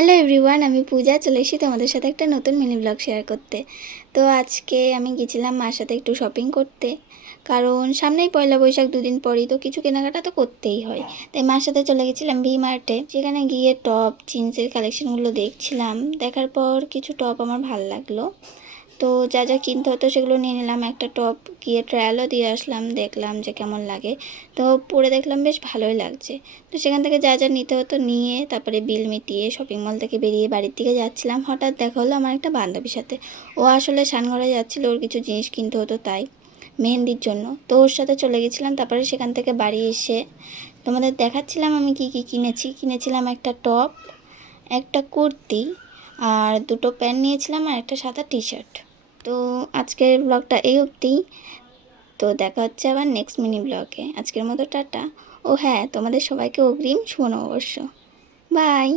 Hello everyone, আমি পূজা চলে এসেছি তোমাদের সাথে একটা নতুন মিনি ব্লগ শেয়ার করতে। তো আজকে আমি গেছিলাম মার সাথে একটু শপিং করতে, কারণ সামনেই পয়লা বৈশাখ, দুদিন পরই তো কিছু কেনাকাটা তো করতেই হয়। তাই মার সাথে চলে গেছিলাম ভি মার্টে। সেখানে গিয়ে টপ জিন্সের কালেকশনগুলো দেখছিলাম। দেখার পর কিছু টপ আমার ভালো লাগলো, তো যা যা কিনতে হতো সেগুলো নিয়ে নিলাম। একটা টপ গিয়ে ট্রায়ালও দিয়ে আসলাম, দেখলাম যে কেমন লাগে। তো পরে দেখলাম বেশ ভালোই লাগছে। তো সেখান থেকে যা যা নিতে হতো নিয়ে তারপরে বিল মিটিয়ে শপিং মল থেকে বেরিয়ে বাড়ির দিকে যাচ্ছিলাম। হঠাৎ দেখা হলো আমার একটা বান্ধবীর সাথে। ও আসলে সানঘরে যাচ্ছিলো, ওর কিছু জিনিস কিনতে হতো তাই, মেহেন্দির জন্য। তো ওর সাথে চলে গেছিলাম। তারপরে সেখান থেকে বাড়ি এসে তোমাদের দেখাচ্ছিলাম আমি কি কি কিনেছি। কিনেছিলাম একটা টপ, একটা কুর্তি, আর দুটো প্যান্ট নিয়েছিলাম, আর একটা সাদা টি শার্ট। তো আজকের ব্লগটা এই অবধি। তো দেখা হচ্ছে আবার নেক্সট মিনি ব্লগে। আজকের মতো টাটা। ও হ্যাঁ, তোমাদের সবাইকে অগ্রিম শুভ নববর্ষ। বাই।